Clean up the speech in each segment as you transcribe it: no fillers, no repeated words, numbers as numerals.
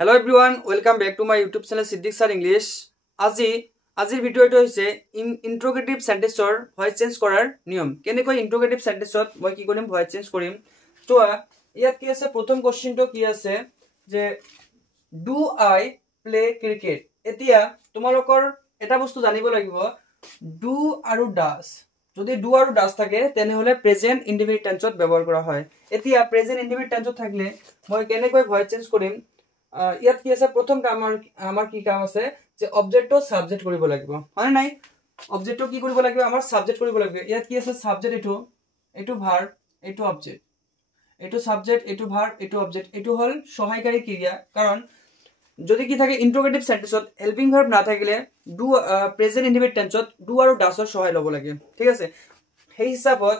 Hello everyone, welcome back to my YouTube channel Siddiq Sir English. আজিৰ ভিডিঅটো হৈছে ইন্ট্ৰোগেটিভ সেন্টেন্সৰ voice change কৰাৰ নিয়ম। কেনেকৈ ইন্ট্ৰোগেটিভ সেন্টেন্সত মই কি কৰিম ভয়েস চেঞ্জ কৰিম। তো ইয়াত কি আছে প্ৰথম কোশ্চেনটো কি আছে যে ডু আই প্লে ক্ৰিকেট। এতিয়া তোমালোকৰ এটা বস্তু জানিব লাগিব ডু আৰু ডাজ। যদি ডু আৰু ডাজ থাকে তেনেহলে প্ৰেজেন্ট ইনডিফিনিট টেন্সত ব্যৱহাৰ কৰা হয়। এতিয়া প্ৰেজেন্ট ইনডিফিনিট টেন্সত থাকিলে মই কেনেকৈ ভয়েস চেঞ্জ কৰিম। ইয়াত কি আছে প্ৰথম কাম আমাৰ কি কাম আছে যে অবজেক্টটো সাবজেক্ট কৰিব লাগিব হয় নাই অবজেক্টটো কি কৰিব লাগিব আমাৰ সাবজেক্ট কৰিব লাগিব। ইয়াত কি আছে সাবজেক্ট এটো ভার্ব এটো অবজেক্ট এটো সাবজেক্ট এটো ভার্ব এটো অবজেক্ট এটো হল সহায়কাৰী ক্ৰিয়া। কাৰণ যদি কি থাকে ইন্ট্ৰোগেটিভ সেন্টেন্সত হেল্পিং ভাৰ্ব না থাকিলে ডু প্ৰেজেন্ট ইনডিফিনিট টেন্সত ডু আৰু ডাজৰ সহায় ল'ব লাগে। ঠিক আছে সেই হিচাপত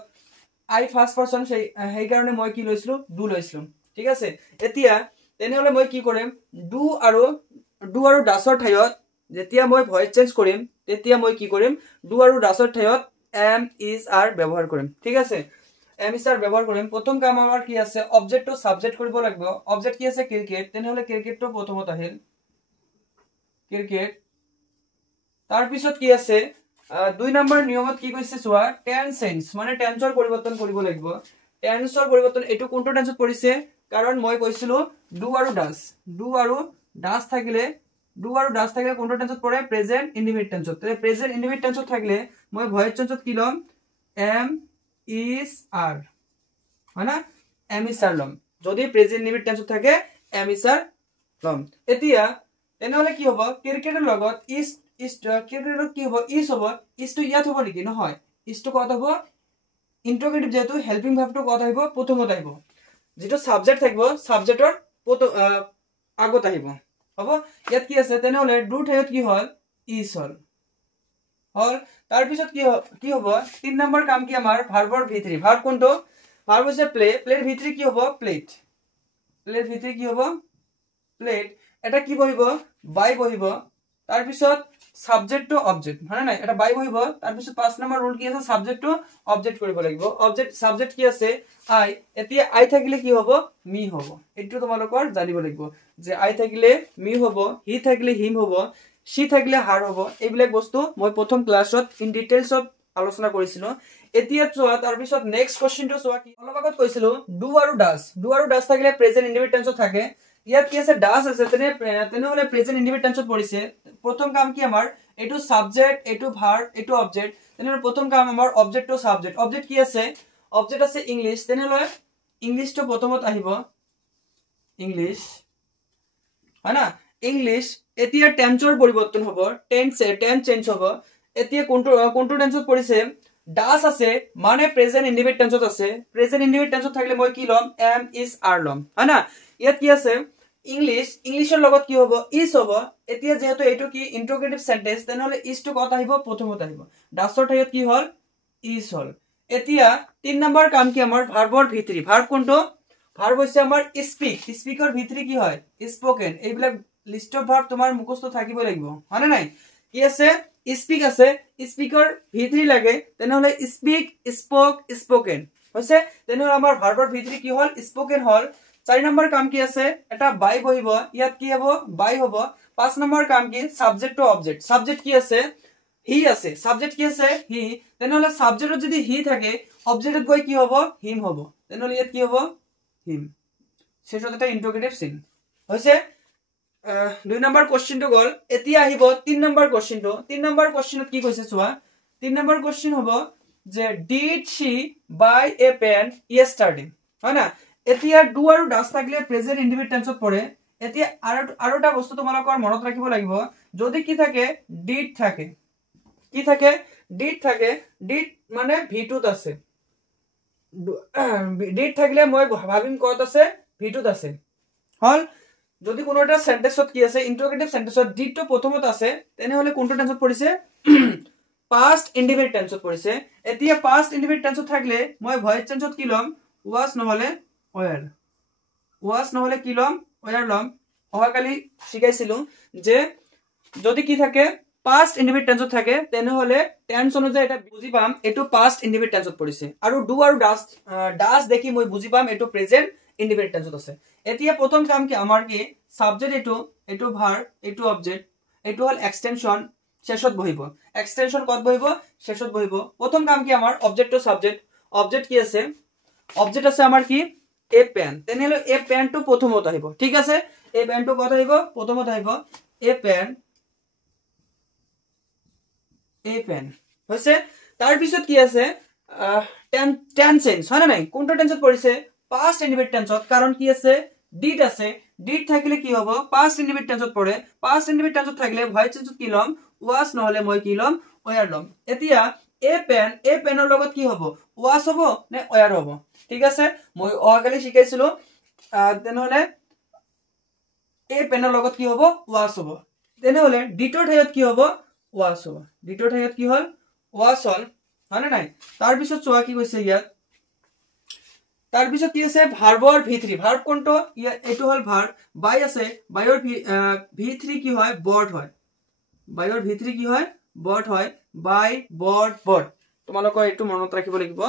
আই ফাৰ্স্ট পাৰসন সেই কাৰণে মই কি লৈছিলো ডু লৈছিলো। ঠিক আছে এতিয়া তেনেহলে মই কি কৰিম ডু আৰু ডাজৰ ঠাইত যেতিয়া মই ভয়েস চেঞ্জ কৰিম তেতিয়া মই কি কৰিম ডু আৰু ডাজৰ ঠাইত এম ইজ আৰ ব্যৱহাৰ কৰিম। ঠিক আছে এম ইজ আৰ ব্যৱহাৰ কৰিম। প্ৰথম কাম আমাৰ কি আছে অবজেক্টটো সাবজেক্ট কৰিব লাগিব। অবজেক্ট কি আছে ক্ৰিকেট তেনেহলে ক্ৰিকেটটো প্ৰথমত আহিল ক্ৰিকেট। তাৰ পিছত কি আছে দুই নম্বৰ নিয়মত কি কৈছে চোৱা টেন্স চেঞ্জ মানে টেন্সৰ পৰিৱৰ্তন কৰিব লাগিব। টেন্সৰ পৰিৱৰ্তন এটো কোনটো টেন্সত পৰিছে কাৰণ মই কৈছিলো ডু আৰু ডাজ থাকিলে কোনটো টেন্সত পৰে প্ৰেজেন্ট ইনডিফিনিট টেন্সত। তে প্ৰেজেন্ট ইনডিফিনিট টেন্সত থাকিলে মই ভয়েস চেঞ্জত কি লম এম ইজ আৰ হয় না এম ইজ আৰ লম। যদি প্ৰেজেন্ট ইনডিফিনিট টেন্সত থাকে এম ইজ আৰ লম। এতিয়া তেনেহলে কি হ'ব ক্ৰিকেটৰ লগত ক্ৰিকেটৰ কি হ'ব ইজ হ'ব ইজটো ইয়াত হ'ব নেকি নহয় ইজটো কত হ'ব ইন্ট্ৰোগেটিভ যেটো হেল্পিং ভাৰ্বটো কত আহিব প্ৰথমত আহিব। যেটো সাবজেক্ট থাকিব সাবজেক্টৰ আগত আহিব হ'ব। ইয়াত কি আছে তেনেহলে ডু ঠাইত কি হল ইজ হল তাৰ পিছত কি হ'ব 3 নম্বৰ কাম কি আমাৰ ভাৰ্বৰ v3 ভাৰ্ব কোনটো ভাৰ্ব হৈছে প্লে প্লেৰ v3 কি হ'ব প্লেট প্লেৰ v3 কি হ'ব প্লেট। এটা কি বহিব বাই বহিব তাৰ পিছত সাবজেক্ট টু অবজেক্ট হয় নাই এটা বাই বহিব তাৰ পিছত 5 নম্বৰ ৰুল কি আছে সাবজেক্ট টু অবজেক্ট কৰিব লাগিব। অবজেক্ট সাবজেক্ট কি আছে আই এতিয়া আই থাকিলে কি হ'ব মি হ'ব। এটো তোমালোকৰ জানিব লাগিব যে আই থাকিলে মি হ'ব হি থাকিলে হিম হ'ব সি থাকিলে হার হ'ব। এইবিলাক বস্তু মই প্ৰথম ক্লাছত ইন ডিটেইলছত আলোচনা কৰিছিলো। এতিয়া চোৱা তাৰ পিছত নেক্সট কোশ্চেনটো চোৱা কি অলপ আগত কৈছিলো ডু আৰু ডাজ থাকিলে প্ৰেজেন্ট ইনডিফিনিট টেন্সত থাকে। ইয়াত কি আছে ডাজ আছে তেনেহলে প্ৰেজেন্ট ইনডিফিনিট টেন্সত পৰিছে। প্ৰথম কাম কি আমাৰ এটো সাবজেক্ট এটো ভাৰ্ব এটো অবজেক্ট তেনেহলে প্ৰথম কাম আমাৰ অবজেক্ট টু সাবজেক্ট অবজেক্ট কি আছে অবজেক্ট আছে ইংলিশ তেনেহলে ইংলিশটো প্ৰথমত আহিব ইংলিশ হয় না ইংলিশ। এতিয়া টেন্সৰ পৰিৱৰ্তন হ'ব টেন্স চেঞ্জ হ'ব। এতিয়া কোনটো টেন্সত পৰিছে ডাজ আছে মানে প্ৰেজেন্ট ইনডিফিনিট টেন্সত আছে। প্ৰেজেন্ট ইনডিফিনিট টেন্সত থাকিলে মই কি লম এম ইজ আৰ লম হয় না। ইয়াত কি আছে ইংলিশৰ লগত কি হ'ব ইজ হ'ব। এতিয়া যেহেতু এইটো কি ইন্ট্ৰোগেটিভ সেন্টেন্স তেনেহলে ইজটো কত আহিব প্ৰথমত আহিব ডাজৰ ঠাইত কি হল ইজ হল। এতিয়া 3 নম্বৰ কাম কি আমাৰ ভাৰ্বৰ v3 ভাৰ্ব কোনটো ভাৰ্ব হৈছে আমাৰ স্পিকৰ v3 কি হয় স্পোকেন। এইবিলাক লিস্ট অফ ভাৰ্ব তোমাৰ মুখস্থ থাকিব লাগিব হয় না নাই কি আছে স্পিক আছে স্পিকৰ v3 লাগে তেনেহলে স্পিক স্পোক স্পোকেন হৈছে তেনেহলে আমাৰ ভাৰ্বৰ v3 কি হল স্পোকেন হল। 4 নম্বৰ কাম কি আছে এটা বাই বহিব ইয়াত কি হ'ব বাই হ'ব। 5 নম্বৰ কাম কি সাবজেক্ট টু অবজেক্ট সাবজেক্ট কি আছে হি আছে সাবজেক্ট কি আছে হি তেনেহলে সাবজেক্টত যদি হি থাকে অবজেক্টত গৈ কি হ'ব হিম হ'ব তেনেহলে ইয়াত কি হ'ব হিম। শেষত এটা ইন্ট্ৰোগেটিভ চিন হৈছে। 2 নম্বৰ কোশ্চেনটো গল। এতিয়া আহিব 3 নম্বৰ কোশ্চেনটো। 3 নম্বৰ কোশ্চেনত কি কৈছে চোৱা 3 নম্বৰ কোশ্চেন হ'ব যে ডিড শি বাই এ পেন ইয়েষ্টাৰডে হয় না। এতিয়া ডু আৰু ডাজ থাকিলে প্ৰেজেন্ট ইনডিফিনিট টেন্সত পৰে। এতিয়া আৰু এটা বস্তু তোমালোকৰ মনত ৰাখিব লাগিব যদি কি থাকে ডিড থাকে কি থাকে ডিড মানে ভিটুত আছে ডিড থাকিলে মই ভাবিম কত আছে ভিটুত আছে হল। যদি কোনো এটা সেন্টেন্সত কি আছে ইন্ট্ৰোগেটিভ সেন্টেন্সত ডিডটো প্ৰথমত আছে তেনেহলে কোনটো টেন্সত পৰিছে পাস্ট ইনডিফিনিট টেন্সত পৰিছে। এতিয়া পাস্ট ইনডিফিনিট টেন্সত থাকিলে মই ভয়েস চেঞ্জত কি লম ওয়াজ নহলে কি লম ওয়ার লম। অহাকালি শিকাইছিলো যে যদি কি থাকে পাস্ট ইনডিফিনিট টেন্সত থাকে তেনেহলে টেন্স অনুযায়ী এটা বুজি পাম এটো পাস্ট ইনডিফিনিট টেন্সত পৰিছে। আৰু ডু আৰু ডাজ দেখি মই বুজি পাম এটো প্ৰেজেন্ট ইনডিপেন্ডেন্ট টেন্সত আছে এতিয়া প্ৰথম কাম কি আমাৰ কি সাবজেক্ট এটো ভাৰ এটো অবজেক্ট এটো হল এক্সটেনশন শেষত বহিব এক্সটেনশন কত বহিব শেষত বহিব প্ৰথম কাম কি আমাৰ অবজেক্ট টু সাবজেক্ট অবজেক্ট কি আছে অবজেক্ট আছে আমাৰ কি এ পেন তেনেহলে এ পেনটো প্ৰথমত আহিব ঠিক আছে এ পেনটো কত আহিব প্ৰথমত আহিব এ পেন হৈছে তাৰ পিছত কি আছে টেন্স হয় না নাই কোনটো টেন্সত পৰিছে past indefinite টেন্সত কাৰণ কি আছে did আছে did থাকিলে কি হ'ব past indefinite টেন্সত পৰে past indefinite টেন্সত থাকিলে voice টেন্সত কি লম was নহলে মই কি লম were লম এতিয়া এ পেনৰ লগত কি হ'ব was হ'ব নে were হ'ব ঠিক আছে মই অহাকালি শিকাইছিলো তেনেহলে এ পেনৰ লগত কি হ'ব was হ'ব তেনেহলে ডিটৰ ঠাইত কি হ'ব was হ'ব ডিটৰ ঠাইত কি হল was হল মানে নাই তাৰ পিছত চোৱা কি কৈছে ইয়াত তাৰ পিছত কি আছে ভাৰ্বৰ v3 ভাৰ্ব কোনটো এটো হল ভাৰ্ব বাই আছে বাইৰ v3 কি হয় বৰ্ড হয় বাইৰ v3 কি হয় বৰ্ড হয় বাই বৰ্ড তোমালোকৰ এটো মনত ৰাখিব লাগিব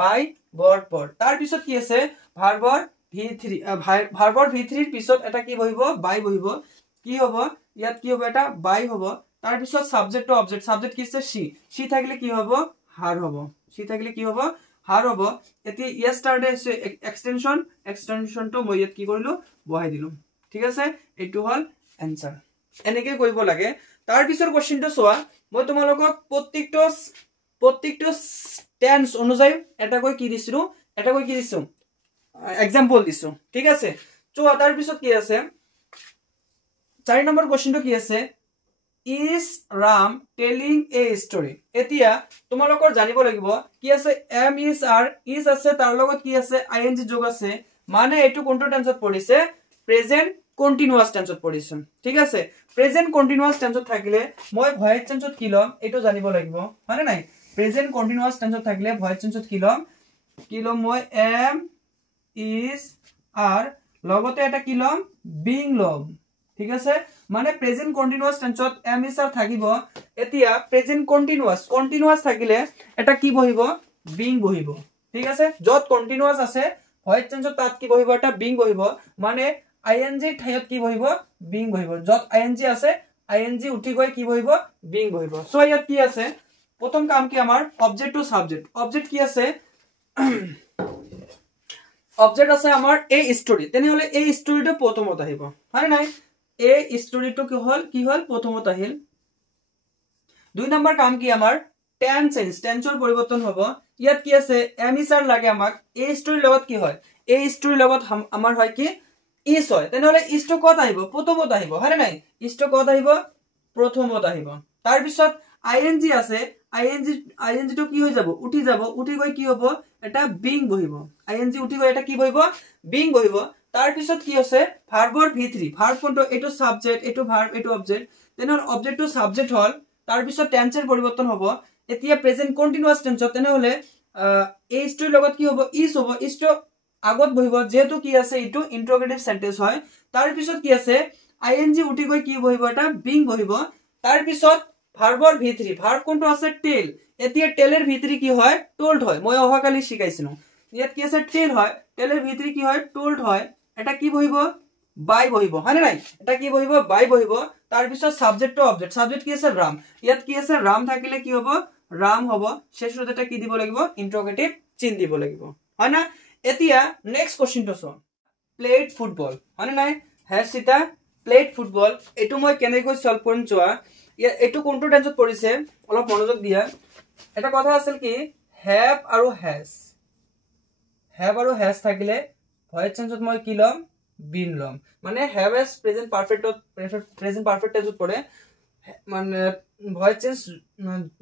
বাই বৰ্ড তাৰ পিছত কি আছে ভাৰ্বৰ v3 ৰ পিছত এটা কি বহিব বাই বহিব কি হ'ব ইয়াত কি হ'ব এটা বাই হ'ব তাৰ পিছত সাবজেক্ট টু অবজেক্ট সাবজেক্ট কি আছে সি থাকিলে কি হ'ব হার হ'ব সি থাকিলে কি হ'ব হার হ'ব এতি ইয়েস্টারডে আছে এক্সটেনশন তো মই ইয়াত কি কৰিলো বহাই দিলো ঠিক আছে এটো হল আনসাৰ এনেকে কৰিব লাগে তাৰ পিছৰ কোশ্চেনটো চোৱা মই তোমালোকক প্ৰত্যেকটো টেন্স অনুযায়ী এটা কৈ কি দিছিলো এক্সাম্পল দিছো ঠিক আছে চোৱা তাৰ পিছত কি আছে 4 নম্বৰ কোশ্চেনটো কি আছে is Ram telling a story এতিয়া তোমালোকৰ জানিব লাগিব কি আছে am is are is আছে তাৰ লগত কি আছে ing যোগ আছে মানে এটো কোনটো টেন্সত পৰিছে প্ৰেজেন্ট কন্টিনিউয়াস টেন্সত পৰিছে ঠিক আছে প্ৰেজেন্ট কন্টিনিউয়াস টেন্সত থাকিলে মই ভয়েস টেন্সত কি লম এটো জানিব লাগিব মানে নাই প্ৰেজেন্ট কন্টিনিউয়াস টেন্সত থাকিলে ভয়েস টেন্সত কি লম মই am is are লগতে এটা কি লম being লম ঠিক আছে মানে প্ৰেজেন্ট কন্টিনিউয়াস টেন্সত am is are থাকিব এতিয়া প্ৰেজেন্ট কন্টিনিউয়াস থাকিলে এটা কি বহিব being বহিব ঠিক আছে যত কন্টিনিউয়াস আছে ভয়েস টেন্সত তাত কি বহিব এটা being বহিব মানে ing ঠাইত কি বহিব being বহিব যত ing আছে ing উঠি গৈ কি বহিব being বহিব সো ইয়াত কি আছে প্ৰথম কাম কি আমাৰ অবজেক্ট টু সাবজেক্ট অবজেক্ট কি আছে অবজেক্ট আছে আমাৰ এ ষ্টৰী তেনেহলে এই ষ্টৰীটো প্ৰথমত আহিব হয় নাই এই ষ্টৰীটো কি হল প্ৰথমত আহিল দুই নম্বৰ কাম কি আমাৰ টেন্সৰ পৰিৱৰ্তন হ'ব ইয়াত কি আছে am is are লাগে আমাক এই ষ্টৰীৰ লগত কি হয় এই ষ্টৰীৰ লগত আমাৰ হয় কি is হয় তেনেহলে is টো কত আহিব প্ৰথমত আহিব হয় নাই is টো কত আহিব প্ৰথমত আহিব তাৰ পিছত ing আছে ing টো কি হৈ যাব উঠি গৈ কি হ'ব এটা being বহিব ing উঠি গৈ এটা কি বহিব being বহিব তাৰ পিছত কি আছে ভাৰ্বৰ v3 ভাৰ্ব কোনটো এটো সাবজেক্ট এটো ভাৰ্ব এটো অবজেক্ট তেনেহলে অবজেক্ট টু সাবজেক্ট হল তাৰ পিছত টেন্সৰ পৰিৱৰ্তন হ'ব এতিয়া প্ৰেজেন্ট কন্টিনিউয়াস টেন্সত তেনেহলে এই ষ্টৰীৰ লগত কি হ'ব is টো আগত বহিব যেহেতু কি আছে এটো ইন্টাৰোগেটিভ সেন্টেন্স হয় তাৰ পিছত কি আছে ing উঠি গৈ কি বহিব এটা being বহিব তাৰ পিছত ভাৰ্বৰ v3 ভাৰ্ব কোনটো আছে টেল এতিয়া টেলৰ v3 কি হয় told হয় মই অহাকালি শিকাইছিলো ইয়াত কি আছে টেল হয় টেলৰ v3 কি হয় told হয় এটা কি বহিব বাই বহিব হয় নাই এটা কি বহিব বাই বহিব তাৰ পিছত সাবজেক্ট টু অবজেক্ট সাবজেক্ট কি আছে ৰাম ইয়াত কি আছে ৰাম থাকিলে কি হ'ব ৰাম হ'ব শেষত এটা কি দিব লাগিব ইন্টাৰোগেটিভ চিহ্ন দিব লাগিব হয় না এতিয়া নেক্সট কোশ্চেনটো চোৱা প্লেড ফুটবল হয় নাই হ্যাজ সিতা প্লেড ফুটবল এটো মই কেনেকৈ সলভ কৰিম চোৱা এটো কোনটো টেন্সত পৰিছে অলপ মনোযোগ দিয়া এটা কথা আছিল কি হ্যাভ আৰু হ্যাজ থাকিলে ভয়েস টেন্সত মই কি লম বিন লম মানে হ্যাভ এস প্ৰেজেন্ট পাৰফেক্ট টেন্সত পৰে মানে ভয়েস চেঞ্জ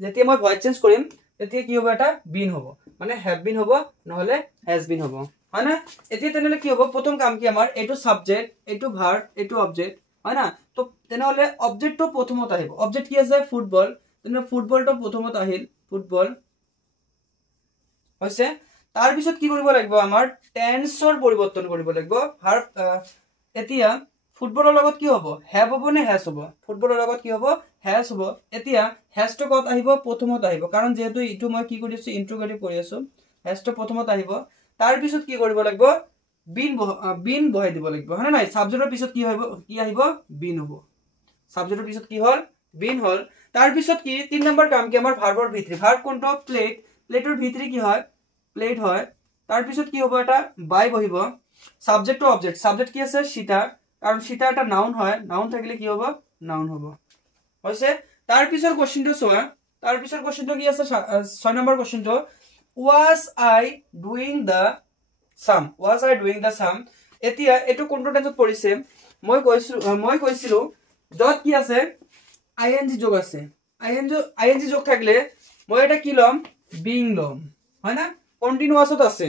যেতিয়া মই ভয়েস চেঞ্জ কৰিম তেতিয়া কি হ'ব এটা বিন হ'ব মানে হ্যাভ বিন হ'ব নহলে হ্যাজ বিন হ'ব হয় না এতিয়া তেনেহলে কি হ'ব প্ৰথম কাম কি আমাৰ এটো সাবজেক্ট এটো ভাৰ্ব এটো অবজেক্ট হয় না তো তেনেহলে অবজেক্টটো প্ৰথমত আহিব অবজেক্ট কি আছে ফুটবল তেনেহলে ফুটবলটো প্ৰথমত আহিল ফুটবল হৈছে তাৰ পিছত কি কৰিব লাগিব আমাৰ টেন্সৰ পৰিৱৰ্তন কৰিব লাগিব ভাৰ্ব এতিয়া ফুটবলৰ লগত কি হ'ব হ্যাভ হ'ব নে হ্যাজ হ'ব ফুটবলৰ লগত কি হ'ব হ্যাজ হ'ব এতিয়া হ্যাজ টো কত আহিব প্ৰথমত আহিব কাৰণ যেহেতু ইটো মই কি কৰি আছো ইন্টাৰোগেটিভ কৰি আছো হ্যাজ টো প্ৰথমত আহিব তাৰ পিছত কি কৰিব লাগিব বিন বহাই দিব লাগিব হয়নে নাই সাবজেক্টৰ পিছত কি হ'ব কি আহিব বিন হ'ব সাবজেক্টৰ পিছত কি হ'ল বিন হ'ল তাৰ পিছত কি 3 নম্বৰ কাম কি আমাৰ ভাৰ্বৰ ভিতৰি ভাৰ্ব কোনটো প্লেটৰ ভিতৰি কি হয় প্লেট হয় তাৰ পিছত কি হ'ব এটা বাই বহিব সাবজেক্ট টু অবজেক্ট সাবজেক্ট কি আছে সীতা কাৰণ সীতা এটা নাউন হয় নাউন থাকিলে কি হ'ব নাউন হ'ব হৈছে তাৰ পিছৰ কোশ্চেনটো চোৱা তাৰ পিছৰ কোশ্চেনটো কি আছে 6 number কোশ্চেনটো was I doing the sum এতিয়া এটো কোনটো টেন্সত পৰিছে মই কৈছিলো যত কি আছে ing যোগ আছে ing যোগ থাকলে মই এটা কি লম being লম হয় না কন্টিনিউয়াসত আছে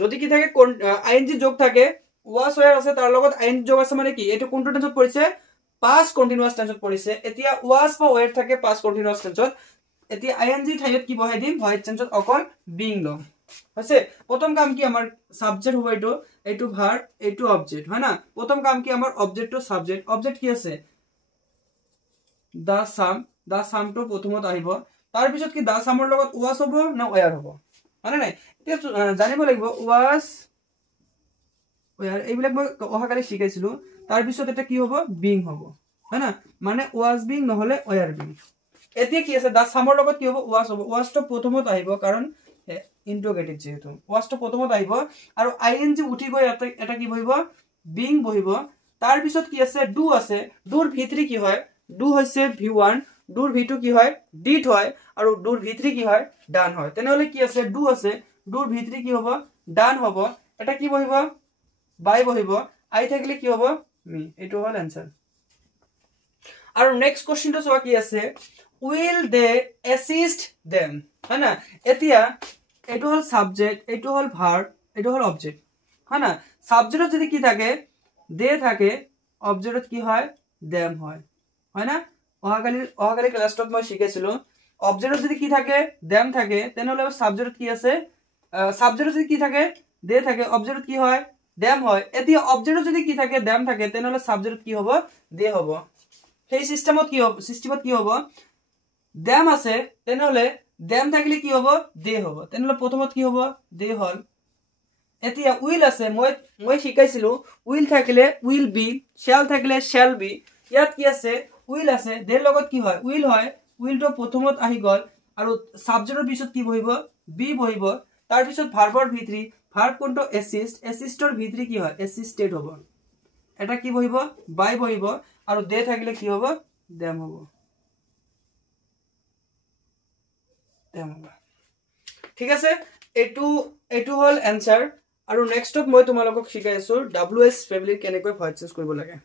যদি কি থাকে ing যোগ থাকে was where আছে তাৰ লগত ing যোগ আছে মানে কি এটো কোনটো টেন্সত পৰিছে past continuous টেন্সত পৰিছে এতিয়া was বা where থাকে past continuous টেন্সত এতিয়া ing ঠাইত কি বহাই দিম void টেন্সত অকল being লম আছে প্রথম কাম কি আমার সাবজেক্ট হবে এটো ভার্ব এটো অবজেক্ট হয় না প্রথম কাম কি আমার অবজেক্ট টু সাবজেক্ট অবজেক্ট কি আছে দা সাম তো প্রথমত আহিব তার পিছত কি দা সামৰ লগত was হ'ব না where হ'ব মানে নাই এতিয়া জানিব লাগিব was where এইবিলাক মই অহাকালি শিকাইছিলো তার পিছত এটা কি হ'ব being হ'ব হয় না মানে was being নহলে where being এতিয়া কি আছে দা সামৰ লগত কি হ'ব was তো প্ৰথমত আহিব কাৰণ ইন্টাৰোগেটিভ যেহেতু was তো প্ৰথমত আহিব আৰু ing উঠি গৈ এটা কি বহিব being বহিব তাৰ পিছত কি আছে do আছে doৰ ভিতৰি কি হয় do হৈছে v1 doৰ v2 কি হয় did হয় আৰু doৰ v3 কি হয় done হয় তেনেহলে কি আছে do আছে doৰ ভিতৰি কি হ'ব done হ'ব এটা কি বহিব by বহিব I থাকিলে কি হ'ব me এটো হল आंसर আৰু নেক্সট কোশ্চেনটো চোৱা কি আছে will they assist them হয় না এতিয়া এটো হল সাবজেক্ট এটো হল ভার্ব এটো হল অবজেক্ট হয় না সাবজেক্টত যদি কি থাকে দে থাকে অবজেক্টত কি হয় them হয় হয় না অহাকালি ক্লাসত মই শিকাইছিলো অবজেক্টত যদি কি থাকে them থাকে তেনেহলে সাবজেক্টত কি আছে সাবজেক্টত যদি কি থাকে দে থাকে অবজেক্টত কি হয় them হয় এতিয়া অবজেক্টত যদি কি থাকে them থাকে তেনেহলে সাবজেক্টত কি হ'ব দে হ'ব সেই সিস্টেমত কি হ'ব them আছে তেনেহলে them থাকিলে কি হ'ব দে হ'ব তেনেহলে প্ৰথমত কি হ'ব দে হল এতিয়া will আছে মই শিকাইছিলো will থাকিলে will be shall থাকিলে shall be ইয়াত কি আছে will আছে দের লগত কি হয় will তো প্ৰথমত আহি গল আৰু সাবজেক্টৰ পিছত কি বহিব be বহিব তাৰ পিছত ভাৰ্বৰ ভিতৰি ভাৰ্ব কোনটো assistৰ ভিতৰি কি হয় assisted হ'ব এটা কি বহিব by বহিব আৰু দে থাকিলে কি হ'ব them হ'ব ঠিক আছে এটো হল आंसर আৰু নেক্সটত মই তোমালোকক শিকাই আছো WS ফেমিলি কেনেকৈ ভয়েস চেঞ্জ কৰিব লাগে